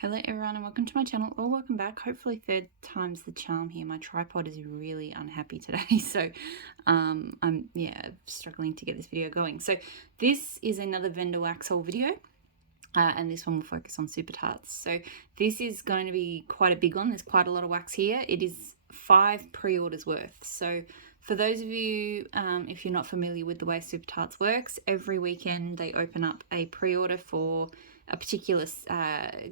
Hello everyone and welcome to my channel, or welcome back. Hopefully third time's the charm here. My tripod is really unhappy today, so I'm struggling to get this video going. So this is another vendor wax haul video, and this one will focus on Super Tarts. So this is going to be quite a big one. There's quite a lot of wax here. It is 5 pre-orders worth. So for those of you, if you're not familiar with the way Super Tarts works, every weekend they open up a pre-order for a particular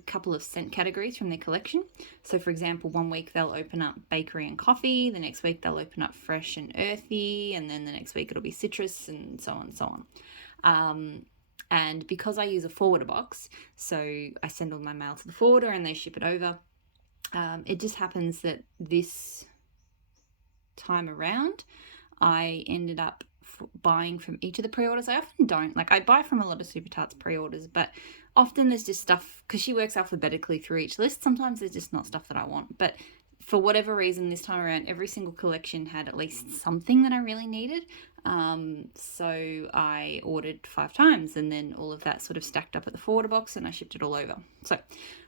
couple of scent categories from their collection. So for example, one week they'll open up bakery and coffee, the next week they'll open up fresh and earthy, and then the next week it'll be citrus, and so on and so on. And because I use a forwarder box, so I send all my mail to the forwarder and they ship it over, it just happens that this time around I ended up buying from each of the pre-orders. I often don't, I buy from a lot of Super Tarts pre-orders, but often there's just stuff, because she works alphabetically through each list, sometimes there's just not stuff that I want. But for whatever reason this time around, every single collection had at least something that I really needed. So I ordered 5 times, and then all of that sort of stacked up at the forwarder box and I shipped it all over. So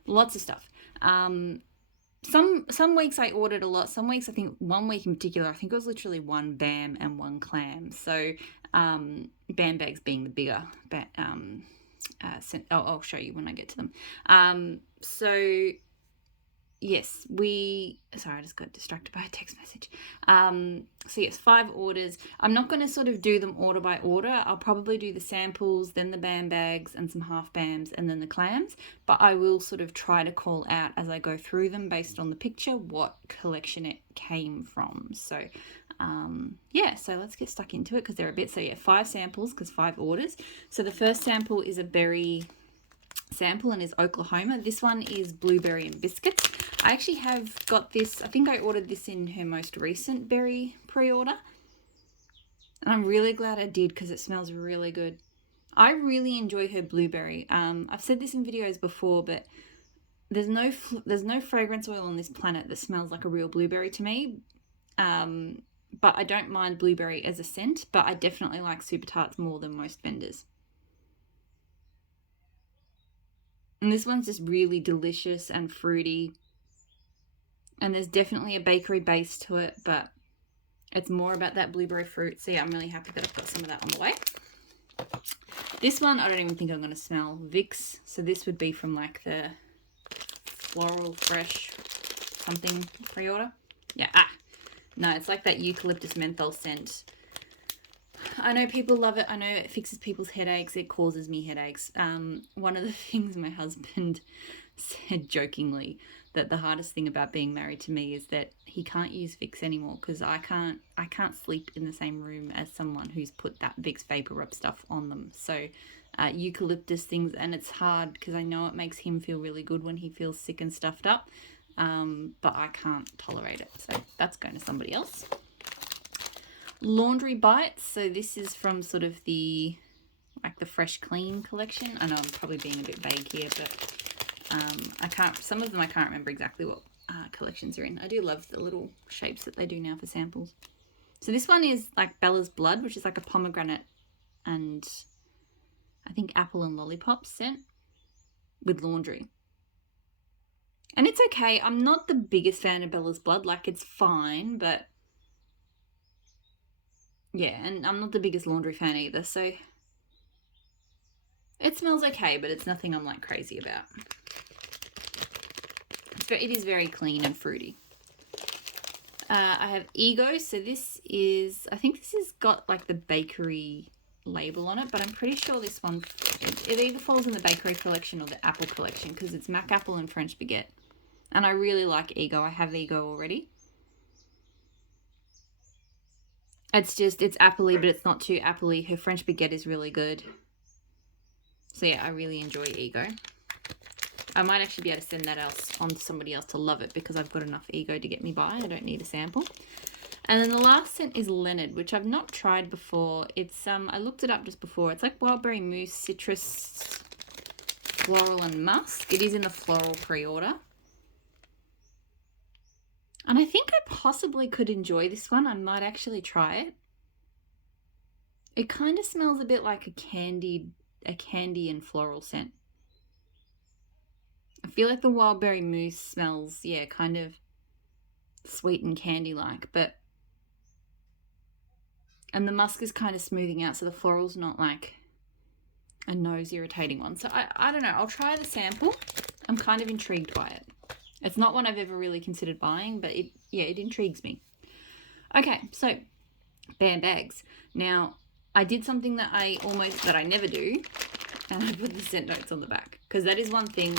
lots of stuff. Some weeks I ordered a lot. Some weeks, I think one week in particular, I think it was literally 1 BAM and 1 clam. So BAM bags being the bigger. I'll show you when I get to them. So yes, sorry, I just got distracted by a text message. So yes, 5 orders. I'm not going to sort of do them order by order. I'll probably do the samples, then the BAM bags and some half BAMs, and then the clams. But I will sort of try to call out as I go through them based on the picture what collection it came from. So so let's get stuck into it because they're a bit. So yeah, 5 samples because 5 orders. So the first sample is a berry sample and is Oklahoma. This one is blueberry and biscuits. I actually have got this, I think I ordered this in her most recent berry pre-order, and I'm really glad I did because it smells really good. I really enjoy her blueberry. I've said this in videos before, but there's no fragrance oil on this planet that smells like a real blueberry to me. But I don't mind blueberry as a scent, but I definitely like Super Tarts more than most vendors. And this one's just really delicious and fruity. And there's definitely a bakery base to it, but it's more about that blueberry fruit. So yeah, I'm really happy that I've got some of that on the way. This one, I don't even think I'm going to smell Vicks. So this would be from like the Floral Fresh something pre-order. Yeah, no, it's like that eucalyptus menthol scent. I know people love it. I know it fixes people's headaches. It causes me headaches. One of the things my husband said jokingly, that the hardest thing about being married to me is that he can't use Vicks anymore because I can't sleep in the same room as someone who's put that Vicks Vapor Rub stuff on them. So eucalyptus things, and it's hard because I know it makes him feel really good when he feels sick and stuffed up, but I can't tolerate it. So that's going to somebody else. Laundry Bites. So this is from sort of the Fresh Clean collection. I know I'm probably being a bit vague here, but some of them I can't remember exactly what collections are in. I do love the little shapes that they do now for samples. So this one is like Bella's Blood, which is like a pomegranate and I think apple and lollipop scent with laundry. And it's okay. I'm not the biggest fan of Bella's Blood. Like, it's fine, but yeah, and I'm not the biggest laundry fan either. So it smells okay, but it's nothing I'm like crazy about. It is very clean and fruity. I have Ego. So this is, I think this has got like the bakery label on it, but I'm pretty sure this one, it either falls in the bakery collection or the apple collection because it's Mac Apple and French Baguette. And I really like Ego. I have Ego already. It's appley, but it's not too appley. Her French Baguette is really good. So yeah, I really enjoy Ego. I might actually be able to send that on to somebody else to love it because I've got enough Ego to get me by. I don't need a sample. And then the last scent is Leonard, which I've not tried before. It's I looked it up just before. It's like wildberry mousse, citrus, floral, and musk. It is in the floral pre-order. And I think I possibly could enjoy this one. I might actually try it. It kind of smells a bit like a candy and floral scent. feel like the wild berry mousse smells, yeah, kind of sweet and candy-like, but, and the musk is kind of smoothing out, so the floral's not like a nose irritating one. So I don't know, I'll try the sample. I'm kind of intrigued by it. It's not one I've ever really considered buying, but it intrigues me. Okay, so BAM bags. Now, I did something that I never do, and I put the scent notes on the back, because that is one thing,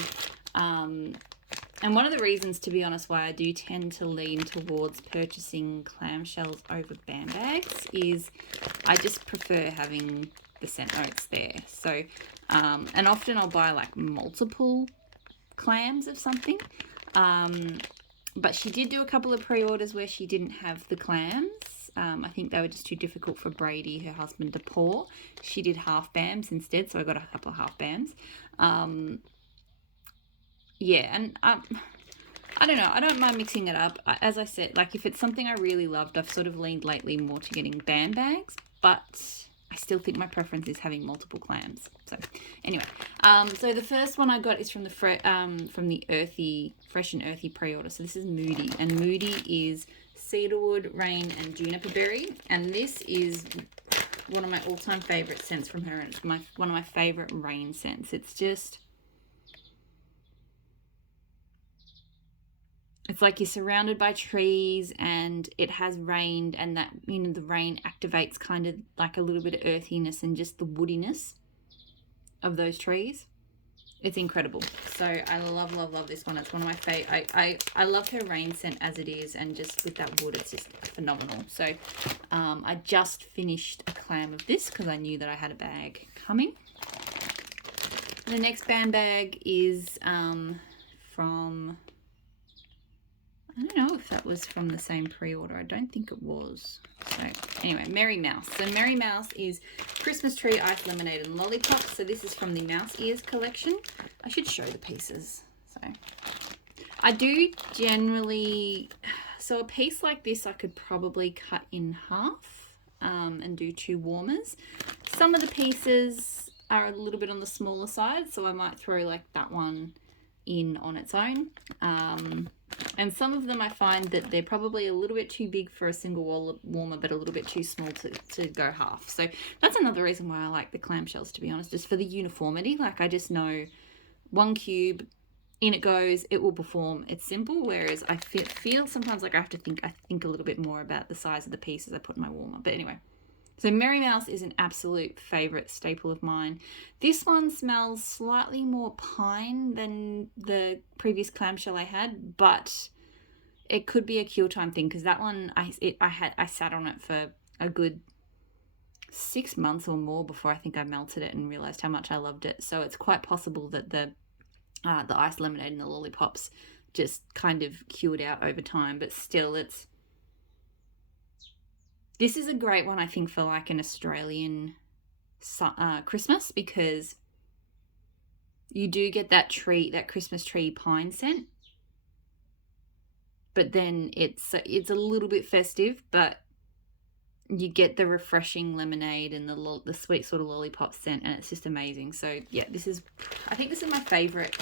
and one of the reasons, to be honest, why I do tend to lean towards purchasing clamshells over BAM bags is I just prefer having the scent notes there. So, and often I'll buy like multiple clams of something, but she did do a couple of pre-orders where she didn't have the clams. I think they were just too difficult for Brady, her husband, to pour. She did half BAMs instead, so I got a couple of half BAMs. Yeah, and I don't know, I don't mind mixing it up. As I said, like if it's something I really loved, I've sort of leaned lately more to getting BAM bags, but I still think my preference is having multiple clams. So anyway, so the first one I got is from the fresh and earthy pre-order. So this is Moody, and Moody is cedarwood, rain, and juniper berry, and this is one of my all-time favorite scents from her, and it's one of my favorite rain scents. It's like you're surrounded by trees and it has rained, and that, you know, the rain activates kind of like a little bit of earthiness and just the woodiness of those trees. It's incredible. So I love this one. It's one of my favorite. I love her rain scent as it is, and just with that wood, it's just phenomenal. So I just finished a clam of this because I knew that I had a bag coming. The next BAM bag is from, I don't know if that was from the same pre-order. I don't think it was. So anyway, Merry Mouse. So Merry Mouse is Christmas tree, ice lemonade, and lollipops. So this is from the Mouse Ears collection. I should show the pieces. So I do generally, so a piece like this I could probably cut in half and do 2 warmers. Some of the pieces are a little bit on the smaller side, so I might throw like that one in on its own. And some of them I find that they're probably a little bit too big for a single warmer, but a little bit too small to go half. So that's another reason why I like the clamshells, to be honest, just for the uniformity. Like I just know 1 cube, in it goes, it will perform. It's simple, whereas I feel sometimes like I have to think a little bit more about the size of the pieces I put in my warmer. But anyway, so Merry Mouse is an absolute favorite staple of mine. This one smells slightly more pine than the previous clamshell I had, but it could be a cure time thing, because that one I sat on it for a good 6 months or more before I think I melted it and realized how much I loved it. So it's quite possible that the ice lemonade and the lollipops just kind of cured out over time, but still this is a great one, I think, for like an Australian Christmas, because you do get that Christmas tree pine scent, but then it's a little bit festive, but you get the refreshing lemonade and the sweet sort of lollipop scent, and it's just amazing. So yeah, I think this is my favorite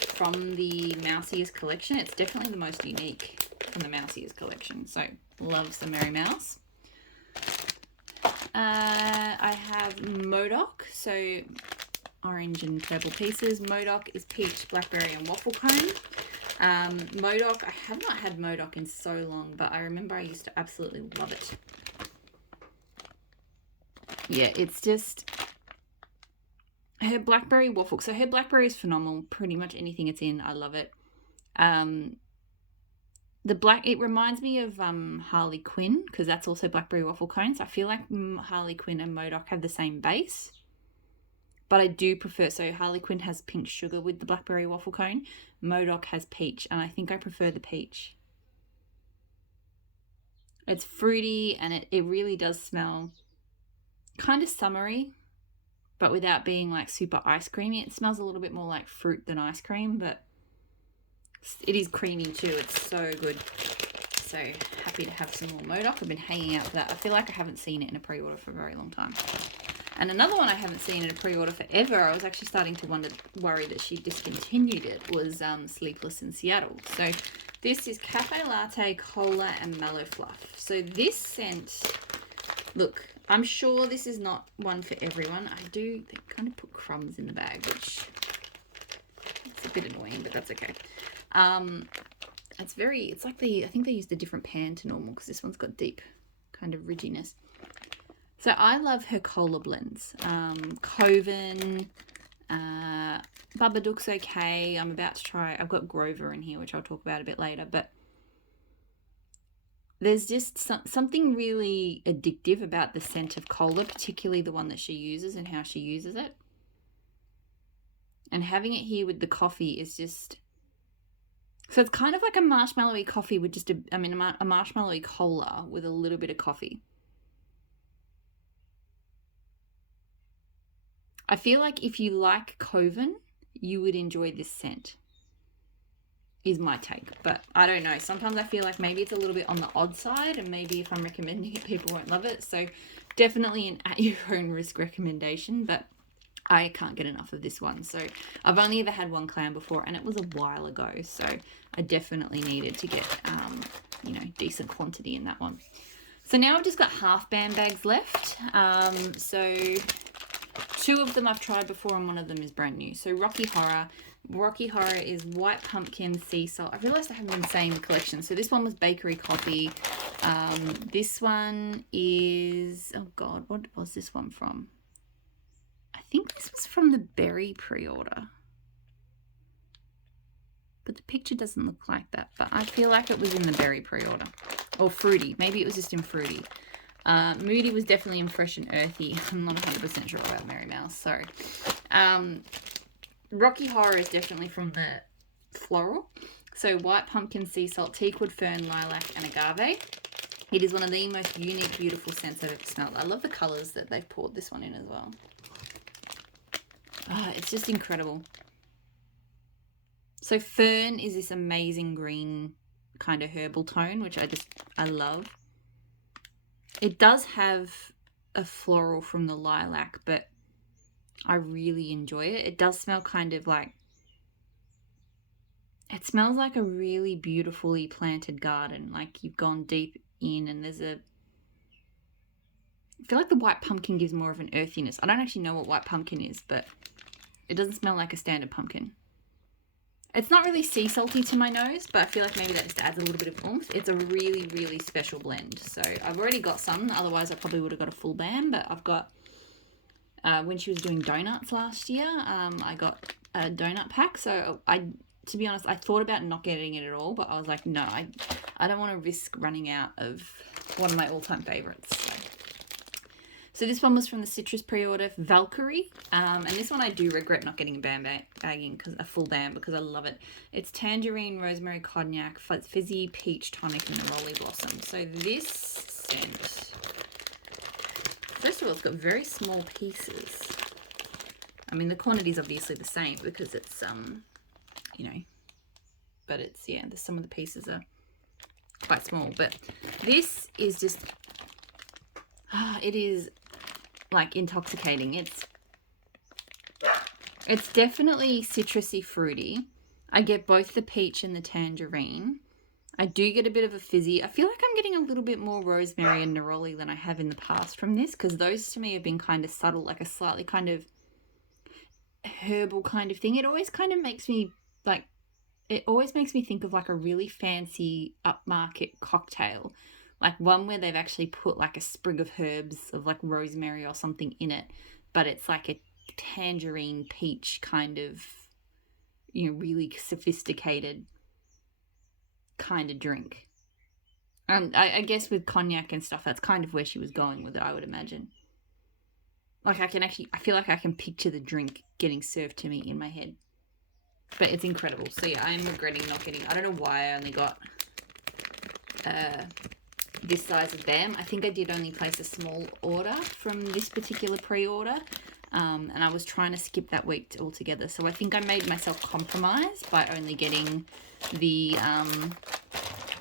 from the Mouse Ears collection. It's definitely the most unique from the Mouse Ears collection. So love some Merry Mouse. I have Modoc, so orange and purple pieces. Modoc is peach, blackberry, and waffle cone. Modoc, I have not had Modoc in so long, but I remember I used to absolutely love it. Yeah, it's just her blackberry waffle. So her blackberry is phenomenal. Pretty much anything it's in, I love it. It reminds me of Harley Quinn, because that's also blackberry waffle cones. I feel like Harley Quinn and Modoc have the same base, but I do prefer, so Harley Quinn has pink sugar with the blackberry waffle cone. Modoc has peach, and I think I prefer the peach. It's fruity, and it really does smell kind of summery, but without being like super ice creamy. It smells a little bit more like fruit than ice cream, but it is creamy too. It's so good. So happy to have some more Modoc. I've been hanging out for that. I feel like I haven't seen it in a pre-order for a very long time. And another one I haven't seen in a pre-order forever, I was actually starting to worry that she discontinued it, was Sleepless in Seattle. So this is Cafe Latte, Cola, and Mallow Fluff. So this scent, look, I'm sure this is not one for everyone. They kind of put crumbs in the bag, which it's a bit annoying, but that's okay. It's like I think they used a different pan to normal because this one's got deep kind of ridginess. So I love her cola blends. Coven, Babadook's okay. I'm about to try, I've got Grover in here, which I'll talk about a bit later, but there's just something really addictive about the scent of cola, particularly the one that she uses and how she uses it. And having it here with the coffee is just... So it's kind of like a marshmallowy coffee with just a marshmallowy cola with a little bit of coffee. I feel like if you like Coven, you would enjoy this scent, is my take. But I don't know. Sometimes I feel like maybe it's a little bit on the odd side, and maybe if I'm recommending it, people won't love it. So definitely an at your own risk recommendation, but I can't get enough of this one. So I've only ever had one clam before, and it was a while ago. So I definitely needed to get, decent quantity in that one. So now I've just got half band bags left. So 2 of them I've tried before, and 1 of them is brand new. So Rocky Horror. Rocky Horror is white pumpkin, sea salt. I realized I haven't been saying the collection. So this one was bakery coffee. This one is, oh God, what was this one from? I think this was from the berry pre-order. But the picture doesn't look like that. But I feel like it was in the berry pre-order. Or fruity. Maybe it was just in fruity. Moody was definitely in fresh and earthy. I'm not 100% sure about Mary Mouse. Sorry. Rocky Horror is definitely from the floral. So white pumpkin, sea salt, teakwood, fern, lilac, and agave. It is one of the most unique, beautiful scents I've ever smelled. I love the colours that they've poured this one in as well. It's just incredible. So fern is this amazing green kind of herbal tone, which I love. It does have a floral from the lilac, but I really enjoy it. It does smell kind of like, it smells like a really beautifully planted garden. Like you've gone deep in, and I feel like the white pumpkin gives more of an earthiness. I don't actually know what white pumpkin is, but it doesn't smell like a standard pumpkin. It's not really sea salty to my nose, but I feel like maybe that just adds a little bit of oomph. It's a really, really special blend. So I've already got some. Otherwise, I probably would have got a full band, but I've got, when she was doing donuts last year, I got a donut pack. So to be honest, I thought about not getting it at all, but I was like, no, I don't want to risk running out of one of my all-time favorites. So this one was from the citrus pre-order, Valkyrie, and this one I do regret not getting a full band because I love it. It's tangerine, rosemary, cognac, fizzy, peach, tonic, and neroli blossom. So this scent, first of all, it's got very small pieces. I mean, the quantity is obviously the same because it's, but it's, some of the pieces are quite small. But this is just, it is like intoxicating. It's definitely citrusy fruity. I get both the peach and the tangerine. I do get a bit of a fizzy. I feel like I'm getting a little bit more rosemary and neroli than I have in the past from this, because those to me have been kind of subtle, like a slightly kind of herbal kind of thing. It always kind of makes me think of like a really fancy upmarket cocktail. Like one where they've actually put like a sprig of herbs of like rosemary or something in it, but it's like a tangerine peach kind of, really sophisticated kind of drink. I guess with cognac and stuff, that's kind of where she was going with it, I would imagine. Like I feel like I can picture the drink getting served to me in my head. But it's incredible. So yeah, I'm regretting not getting, I don't know why I only got this size of them. I think I did only place a small order from this particular pre-order, and I was trying to skip that week altogether. So I think I made myself compromise by only getting the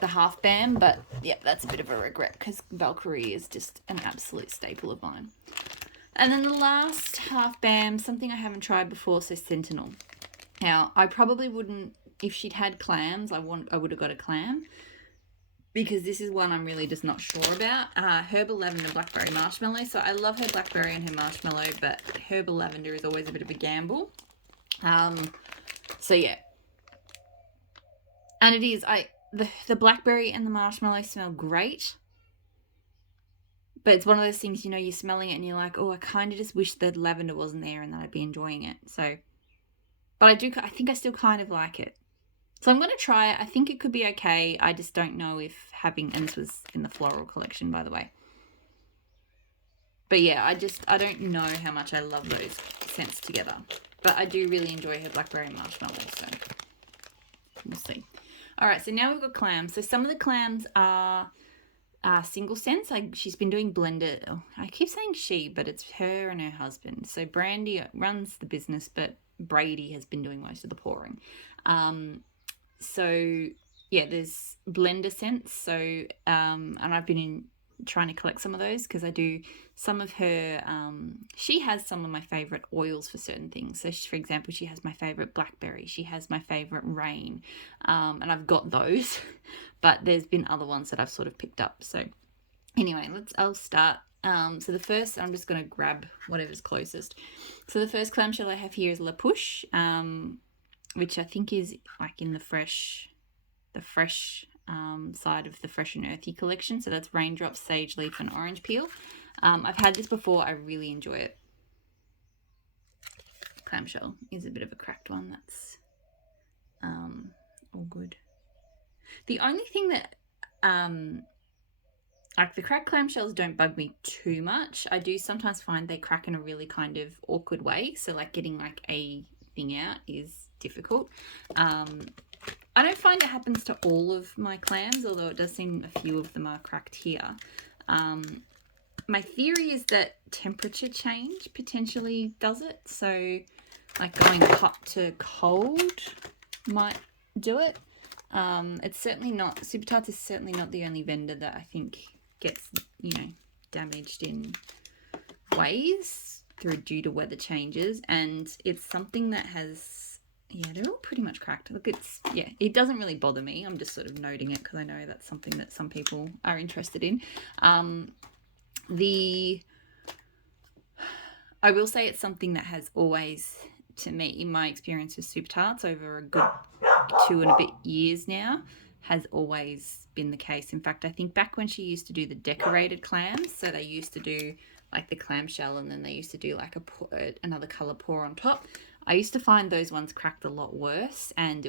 half band, but yeah, that's a bit of a regret because Valkyrie is just an absolute staple of mine. And then the last half BAM, something I haven't tried before, so Sentinel. Now, I probably wouldn't, if she'd had clams, I would have got a clam, because this is one I'm really just not sure about. Herbal Lavender Blackberry Marshmallow. So I love her blackberry and her marshmallow, but Herbal Lavender is always a bit of a gamble. So yeah. And it is, the blackberry and the marshmallow smell great. But it's one of those things, you know, you're smelling it and you're like, oh, I kind of just wish the lavender wasn't there and that I'd be enjoying it. So, but I think I still kind of like it. So I'm going to try it. I think it could be okay. I just don't know if having, and this was in the floral collection, by the way. But yeah, I don't know how much I love those scents together. But I do really enjoy her blackberry and marshmallow, so we'll see. All right, so now we've got clams. So some of the clams are single scents. She's been doing blended. Oh, I keep saying she, but it's her and her husband. So Brandy runs the business, but Brady has been doing most of the pouring. So yeah, there's blender scents. So and I've been trying to collect some of those because I do some of her. She has some of my favorite oils for certain things. So for example, she has my favorite blackberry. She has my favorite rain, and I've got those. But there's been other ones that I've sort of picked up. So anyway, I'll start. So the first, I'm just going to grab whatever's closest. So the first clamshell I have here is La Push, which I think is like in the fresh side of the Fresh and Earthy collection. So that's Raindrops, Sage Leaf, and Orange Peel. I've had this before. I really enjoy it. Clamshell is a bit of a cracked one. That's all good. The only thing that like the cracked clamshells don't bug me too much. I do sometimes find they crack in a really kind of awkward way. So like getting like a thing out is difficult. I don't find it happens to all of my clams, although it does seem a few of them are cracked here. My theory is that temperature change potentially does it. So like going hot to cold might do it. It's certainly not, Super Tarts is certainly not the only vendor that I think gets, you know, damaged in ways due to weather changes. And it's something that has, yeah, they're all pretty much cracked. Look, yeah, it doesn't really bother me. I'm just sort of noting it because I know that's something that some people are interested in. I will say it's something that has always, to me, in my experience with Super Tarts over a good 2 and a bit years now, has always been the case. In fact, I think back when she used to do the decorated clams, so they used to do like the clamshell and then they used to do like another color pour on top. I used to find those ones cracked a lot worse, and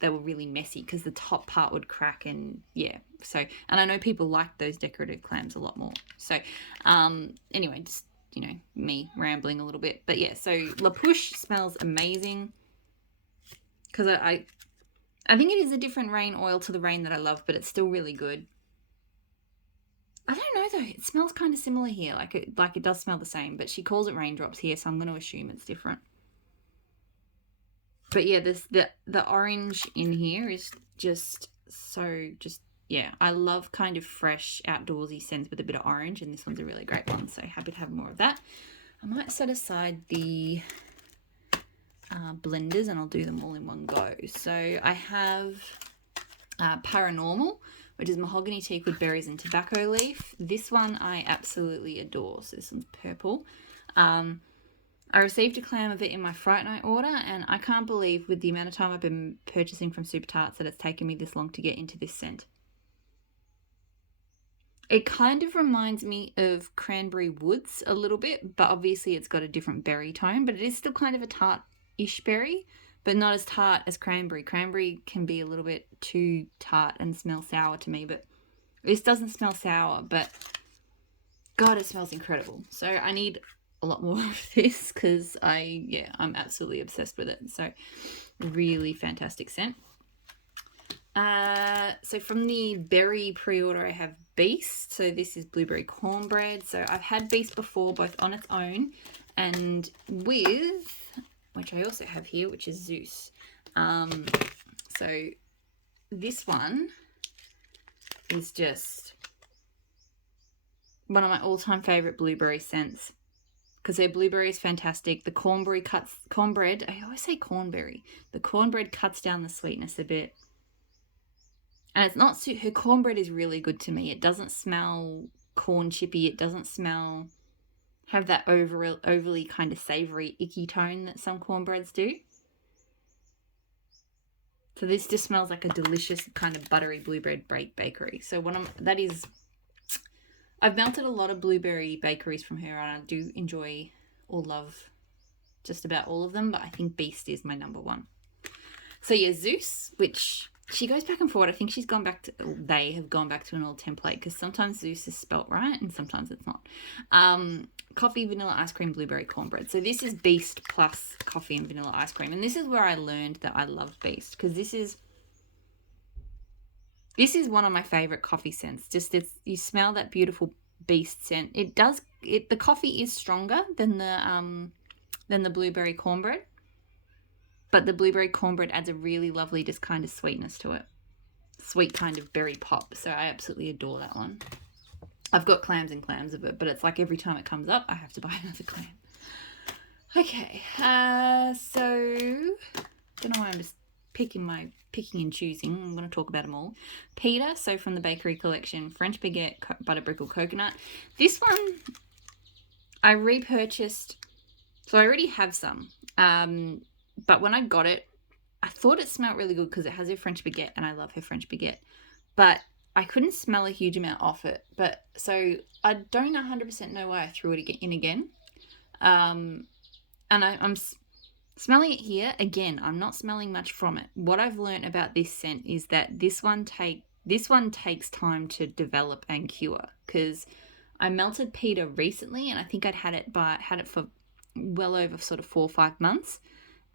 they were really messy because the top part would crack, and yeah. So, and I know people like those decorative clams a lot more. So, anyway, just, you know, me rambling a little bit, but yeah. So La Push smells amazing because I think it is a different rain oil to the rain that I love, but it's still really good. I don't know though. It smells kind of similar here. Like it does smell the same, but she calls it Raindrops here, so I'm going to assume it's different. But yeah, the orange in here is just yeah. I love kind of fresh outdoorsy scents with a bit of orange, and this one's a really great one. So happy to have more of that. I might set aside the blenders and I'll do them all in one go. So I have Paranormal, which is mahogany teak with berries and tobacco leaf. This one I absolutely adore. So this one's purple. I received a clam of it in my Fright Night order, and I can't believe with the amount of time I've been purchasing from Super Tarts that it's taken me this long to get into this scent. It kind of reminds me of Cranberry Woods a little bit, but obviously it's got a different berry tone, but it is still kind of a tart-ish berry, but not as tart as cranberry. Cranberry can be a little bit too tart and smell sour to me, but this doesn't smell sour, but God, it smells incredible. So I need a lot more of this because I'm absolutely obsessed with it. So really fantastic scent. So from the berry pre-order, I have Beast. So this is blueberry cornbread. So I've had Beast before, both on its own and with, which I also have here, which is Zeus. So this one is just one of my all-time favorite blueberry scents. because their blueberry is fantastic. The cornbread, I always say cornberry. The cornbread cuts down the sweetness a bit. And it's not, her cornbread is really good to me. It doesn't smell corn chippy. It doesn't have that overly kind of savory, icky tone that some cornbreads do. So this just smells like a delicious kind of buttery blueberry bakery. So I've melted a lot of blueberry bakeries from her, and I do enjoy or love just about all of them, but I think Beast is my number one. So yeah, Zeus, which she goes back and forward. I think they have gone back to an old template, because sometimes Zeus is spelt right and sometimes it's not. Coffee, vanilla ice cream, blueberry cornbread. So this is Beast plus coffee and vanilla ice cream. And this is where I learned that I love Beast, because this is one of my favorite coffee scents. You smell that beautiful Beast scent. The coffee is stronger than the blueberry cornbread, but the blueberry cornbread adds a really lovely just kind of sweetness to it. Sweet kind of berry pop. So I absolutely adore that one. I've got clams and clams of it, but it's like every time it comes up, I have to buy another clam. Okay, so don't know why I'm just picking and choosing. I'm going to talk about them all. Pita, so from the bakery collection, French baguette, butter brickle, coconut. This one I repurchased, so I already have some. But when I got it, I thought it smelled really good because it has her French baguette, and I love her French baguette. But I couldn't smell a huge amount off it. But so I don't 100% know why I threw it in again. And I'm smelling it here again. I'm not smelling much from it. What I've learned about this scent is that this one takes time to develop and cure, because I melted Pita recently, and I think I'd had it for well over sort of 4 or 5 months,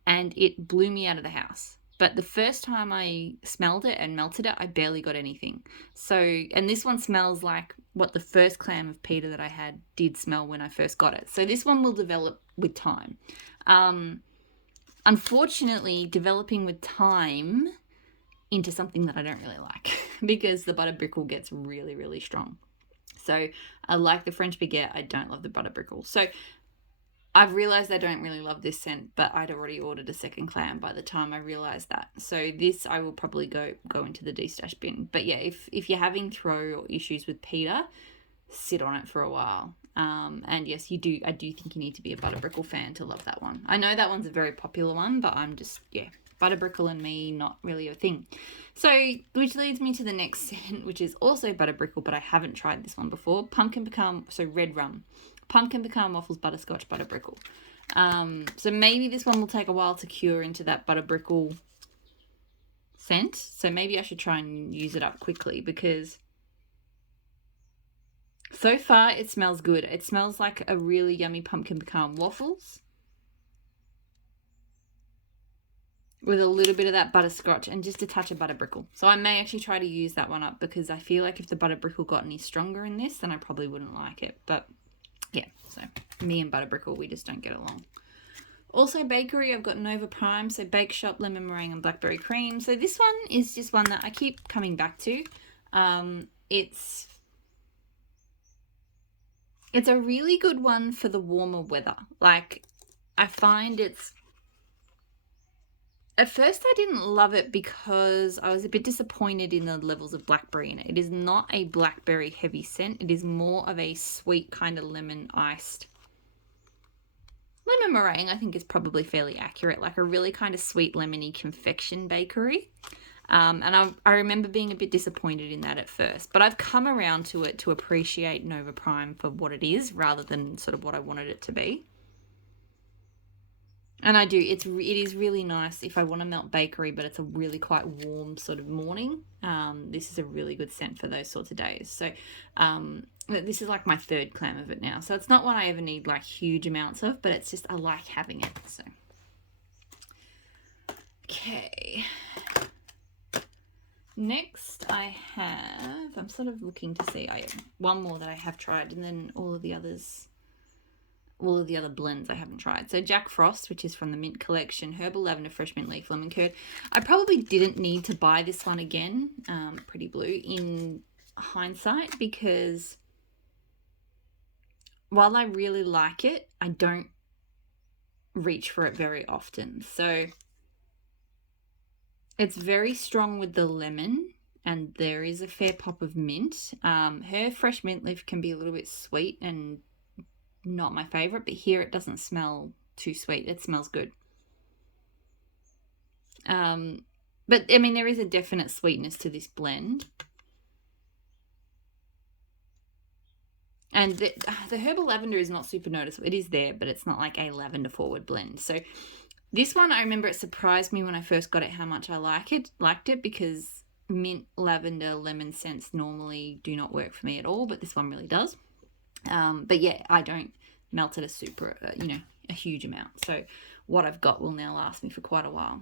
and it blew me out of the house. But the first time I smelled it and melted it, I barely got anything. So, and this one smells like what the first clam of Pita that I had did smell when I first got it. So this one will develop with time. Unfortunately, developing with time into something that I don't really like, because the butter brickle gets really, really strong. So I like the French baguette. I don't love the butter brickle. So I've realized I don't really love this scent, but I'd already ordered a second clam by the time I realized that. So this I will probably go into the destash bin. But yeah, if you're having throw or issues with Pita, sit on it for a while. And yes, I do think you need to be a butter brickle fan to love that one. I know that one's a very popular one, but I'm just, butter brickle and me, not really a thing. So, which leads me to the next scent, which is also butter brickle, but I haven't tried this one before. Red rum. Pumpkin pecan waffles, butterscotch, butter brickle. So maybe this one will take a while to cure into that butter brickle scent. So maybe I should try and use it up quickly, because so far it smells good. It smells like a really yummy pumpkin pecan waffles with a little bit of that butterscotch and just a touch of butter brickle. So I may actually try to use that one up, because I feel like if the butter brickle got any stronger in this, then I probably wouldn't like it. But yeah, so me and butter brickle, we just don't get along. Also bakery, I've got Nova Prime, so Bake Shop, lemon meringue and blackberry cream. So this one is just one that I keep coming back to. It's a really good one for the warmer weather. Like, I find at first I didn't love it because I was a bit disappointed in the levels of blackberry in it. It is not a blackberry heavy scent. It is more of a sweet kind of lemon meringue, I think, is probably fairly accurate. Like a really kind of sweet lemony confection bakery. And I remember being a bit disappointed in that at first. But I've come around to it to appreciate Nova Prime for what it is, rather than sort of what I wanted it to be. And I do. It is really nice if I want to melt bakery, but it's a really quite warm sort of morning. This is a really good scent for those sorts of days. So this is like my third clam of it now. So it's not one I ever need like huge amounts of, but it's just I like having it. So okay. Next I'm sort of looking to see one more that I have tried, and then all of the other blends I haven't tried. So Jack Frost, which is from the Mint Collection, Herbal Lavender, Fresh Mint Leaf, Lemon Curd. I probably didn't need to buy this one again, Pretty Blue, in hindsight, because while I really like it, I don't reach for it very often. So it's very strong with the lemon, and there is a fair pop of mint. Her fresh mint leaf can be a little bit sweet and not my favorite, but here it doesn't smell too sweet. It smells good. But I mean, there is a definite sweetness to this blend. And the herbal lavender is not super noticeable. It is there, but it's not like a lavender forward blend. So this one, I remember it surprised me when I first got it how much I liked it, because mint, lavender, lemon scents normally do not work for me at all, but this one really does. But yeah, I don't melt it a super, a huge amount. So what I've got will now last me for quite a while.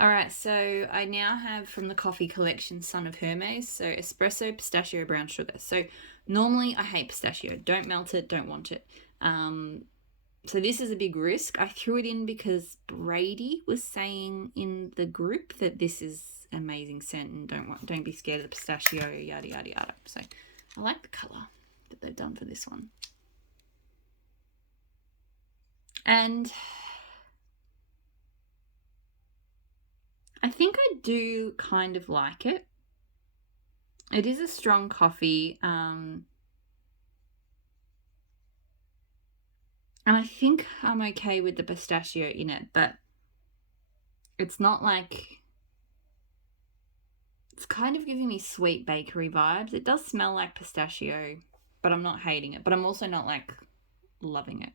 All right, so I now have from the coffee collection Son of Hermes, so espresso, pistachio, brown sugar. So normally I hate pistachio. Don't melt it, don't want it. So this is a big risk. I threw it in because Brady was saying in the group that this is amazing scent and don't be scared of the pistachio, yada, yada, yada. So I like the colour that they've done for this one. And I think I do kind of like it. It is a strong coffee. And I think I'm okay with the pistachio in it, but it's not like... It's kind of giving me sweet bakery vibes. It does smell like pistachio, but I'm not hating it. But I'm also not like loving it.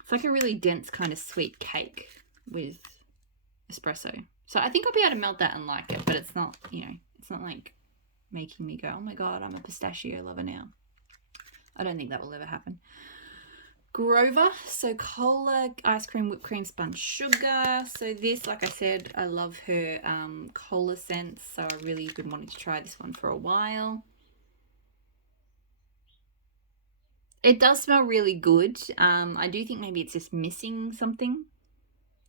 It's like a really dense kind of sweet cake with espresso. So I think I'll be able to melt that and like it, but it's not, it's not like making me go, oh my God, I'm a pistachio lover now. I don't think that will ever happen. Grover, so cola, ice cream, whipped cream, spun sugar. So this, like I said, I love her cola scents, so I really have been wanting to try this one for a while. It does smell really good. I do think maybe it's just missing something.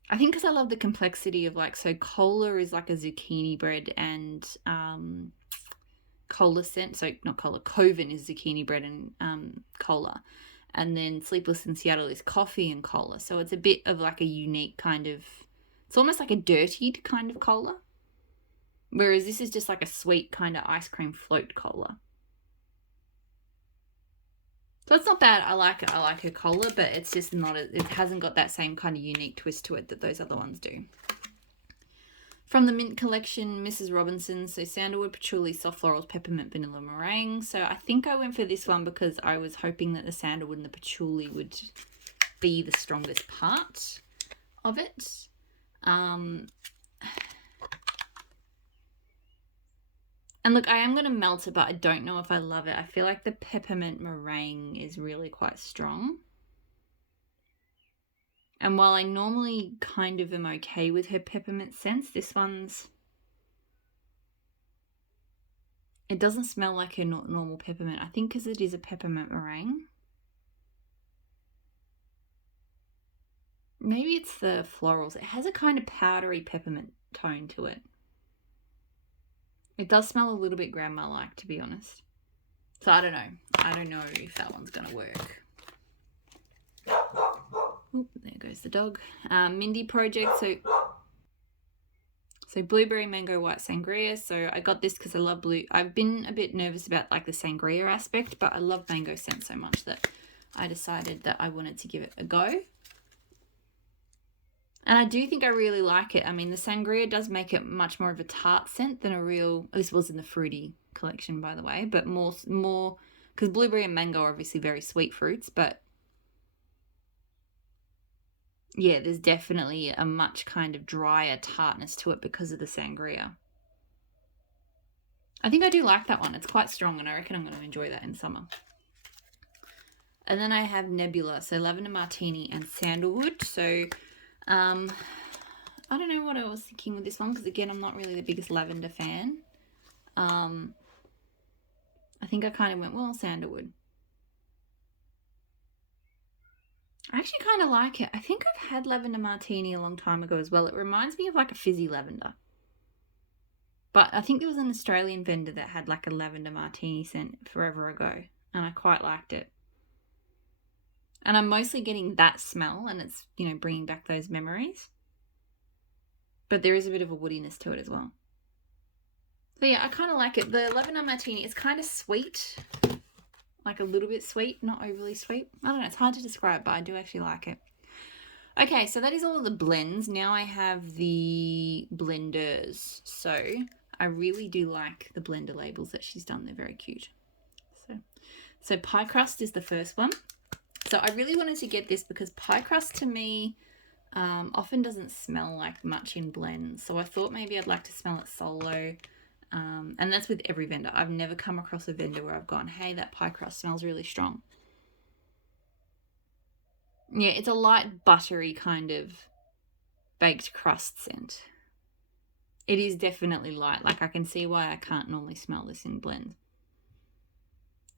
I think because I love the complexity of so cola is like a zucchini bread and cola scent. So not cola, Coven is zucchini bread and cola. And then Sleepless in Seattle is coffee and cola. So it's a bit of like a unique kind of... It's almost like a dirtied kind of cola. Whereas this is just like a sweet kind of ice cream float cola. So it's not bad. I like it. I like her cola, but it's just not... It hasn't got that same kind of unique twist to it that those other ones do. From the mint collection, Mrs. Robinson, so sandalwood, patchouli, soft florals, peppermint, vanilla, meringue. So I think I went for this one because I was hoping that the sandalwood and the patchouli would be the strongest part of it. And look, I am going to melt it, but I don't know if I love it. I feel like the peppermint meringue is really quite strong. And while I normally kind of am okay with her peppermint scents, this one's... It doesn't smell like her normal peppermint. I think because it is a peppermint meringue. Maybe it's the florals. It has a kind of powdery peppermint tone to it. It does smell a little bit grandma-like, to be honest. So I don't know. I don't know if that one's going to work. Oop, there goes the dog. Mindy Project. So blueberry mango white sangria. So I got this because I love blue. I've been a bit nervous about like the sangria aspect, but I love mango scent so much that I decided that I wanted to give it a go. And I do think I really like it. I mean, the sangria does make it much more of a tart scent than a real... This was in the fruity collection, by the way, but more because blueberry and mango are obviously very sweet fruits, but yeah, there's definitely a much kind of drier tartness to it because of the sangria. I think I do like that one. It's quite strong, and I reckon I'm going to enjoy that in summer. And then I have Nebula, so lavender martini and sandalwood. So I don't know what I was thinking with this one, because again, I'm not really the biggest lavender fan. I think I kind of went, well, sandalwood. I actually kind of like it. I think I've had lavender martini a long time ago as well. It reminds me of like a fizzy lavender. But I think there was an Australian vendor that had like a lavender martini scent forever ago, and I quite liked it. And I'm mostly getting that smell, and it's, you know, bringing back those memories. But there is a bit of a woodiness to it as well. So yeah, I kind of like it. The lavender martini is kind of sweet, like a little bit sweet, not overly sweet. I don't know, it's hard to describe, but I do actually like it. Okay, so that is all of the blends. Now I have the blenders. So I really do like the blender labels that she's done. They're very cute. So pie crust is the first one. So I really wanted to get this because pie crust to me often doesn't smell like much in blends. So I thought maybe I'd like to smell it solo. And that's with every vendor. I've never come across a vendor where I've gone, hey, that pie crust smells really strong. Yeah, it's a light buttery kind of baked crust scent. It is definitely light. Like I can see why I can't normally smell this in blends.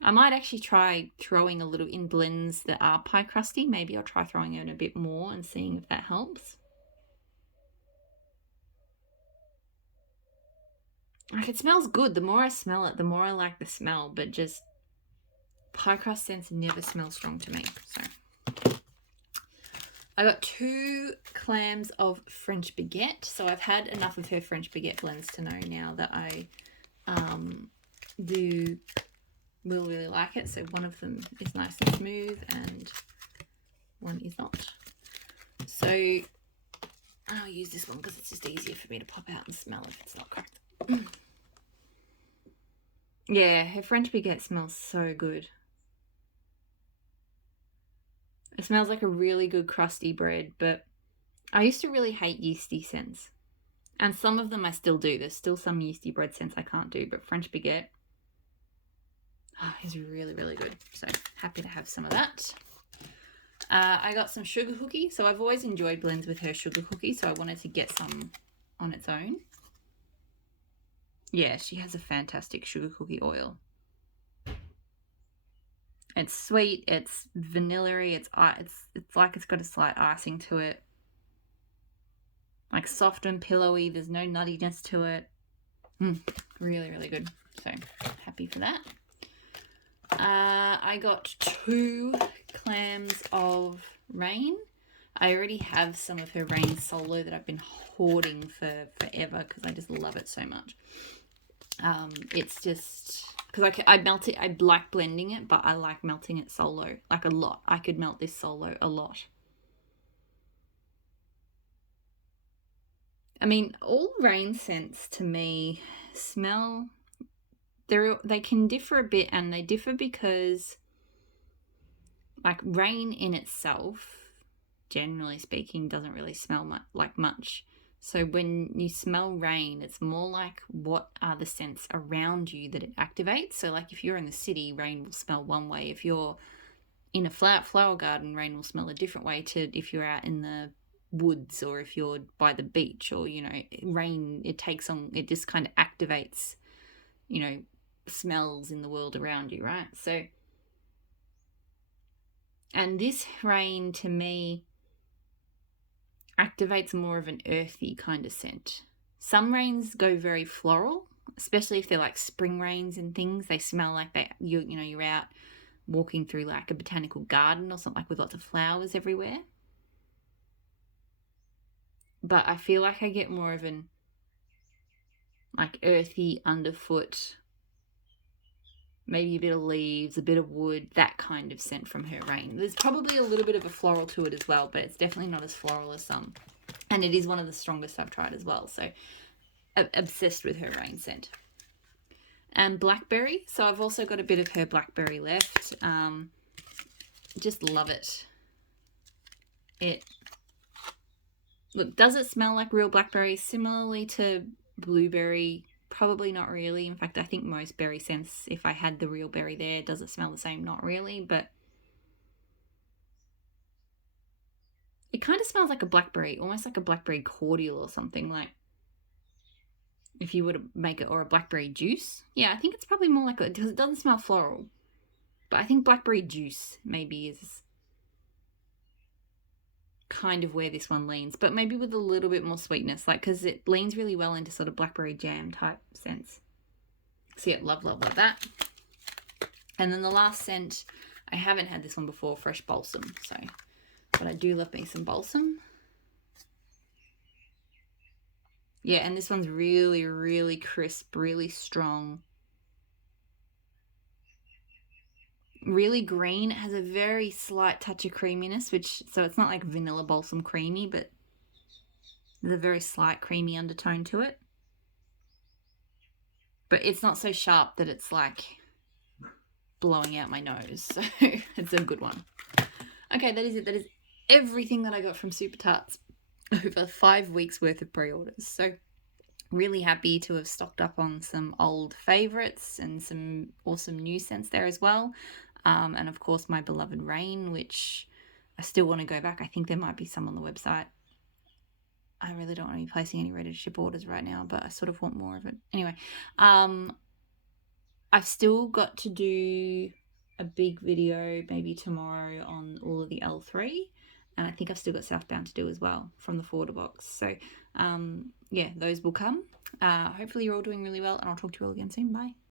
I might actually try throwing a little in blends that are pie crusty. Maybe I'll try throwing in a bit more and seeing if that helps. Like it smells good. The more I smell it, the more I like the smell, but just pie crust scents never smell strong to me. So I got 2 clams of French baguette. So I've had enough of her French baguette blends to know now that I will really like it. So one of them is nice and smooth and one is not. So I'll use this one because it's just easier for me to pop out and smell if it's not cracked. Yeah, her French baguette smells so good. It smells like a really good crusty bread, but I used to really hate yeasty scents. And some of them I still do. There's still some yeasty bread scents I can't do, but French baguette is really, really good. So happy to have some of that. I got some sugar cookie. So I've always enjoyed blends with her sugar cookie, so I wanted to get some on its own. Yeah, she has a fantastic sugar cookie oil. It's sweet, it's vanilla-y, it's like it's got a slight icing to it. Like soft and pillowy, there's no nuttiness to it. Really, really good. So happy for that. I got 2 clams of Rain. I already have some of her Rain Solo that I've been hoarding for forever because I just love it so much. It's just because I melt it. I like blending it, but I like melting it solo, like a lot. I could melt this solo a lot. I mean, all Rain scents to me smell. They can differ a bit, and they differ because, like, Rain in itself, generally speaking, doesn't really smell much. So when you smell Rain, it's more like what are the scents around you that it activates. So like if you're in the city, Rain will smell one way. If you're in a flower garden, Rain will smell a different way to if you're out in the woods or if you're by the beach, or, you know, Rain, it just kind of activates, you know, smells in the world around you, right? So, and this Rain to me activates more of an earthy kind of scent. Some Rains go very floral, especially if they're like spring Rains and things. They smell like you're out walking through like a botanical garden or something, like with lots of flowers everywhere. But I feel like I get more of an like earthy underfoot, maybe a bit of leaves, a bit of wood, that kind of scent from her Rain. There's probably a little bit of a floral to it as well, but it's definitely not as floral as some. And it is one of the strongest I've tried as well. So obsessed with her Rain scent. And blackberry. So I've also got a bit of her blackberry left. Just love it. Look, does it smell like real blackberry? Similarly to blueberry, probably not really. In fact, I think most berry scents, if I had the real berry there, does it smell the same? Not really, but it kind of smells like a blackberry, almost like a blackberry cordial or something, like if you were to make it, or a blackberry juice. Yeah, I think it's probably more like because it doesn't smell floral, but I think blackberry juice maybe is. kind of where this one leans, but maybe with a little bit more sweetness, like, because it leans really well into sort of blackberry jam type scents. So yeah, love that. And then the last scent, I haven't had this one before, fresh balsam. So, but I do love me some balsam. Yeah, and this one's really, really crisp, really strong. Really green. It has a very slight touch of creaminess, so it's not like vanilla balsam creamy, but there's a very slight creamy undertone to it. But it's not so sharp that it's like blowing out my nose. So it's a good one. Okay, that is it. That is everything that I got from Super Tarts over 5 weeks worth of pre-orders. So really happy to have stocked up on some old favorites and some awesome new scents there as well. And of course my beloved Rain, which I still want to go back. I think there might be some on the website. I really don't want to be placing any ready to ship orders right now, but I sort of want more of it. Anyway, I've still got to do a big video maybe tomorrow on all of the L3, and I think I've still got Southbound to do as well from the forwarder box. So yeah, those will come. Hopefully you're all doing really well, and I'll talk to you all again soon. Bye.